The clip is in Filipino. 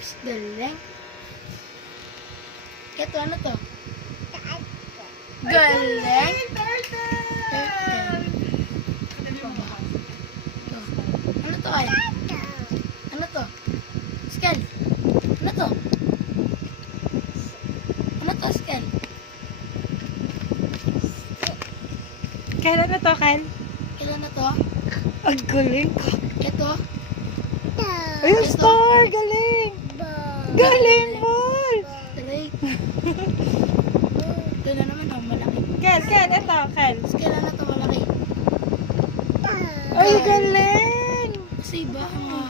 Galing. Ito, ano to? Galing. Turtle! Ano to ay? Ano to? Skel. Ano to? Ano to, Skel? Ken, ano to, Ken? Ilan na to? Ang galing ko. Ito? Ayun, Ito. star! Galing! Galing, Paul! Galing. Ito na naman, oh, malaki. Ken, ito, Ken. Skel, ano to, malaki? Ay, galing! Kasi iba ang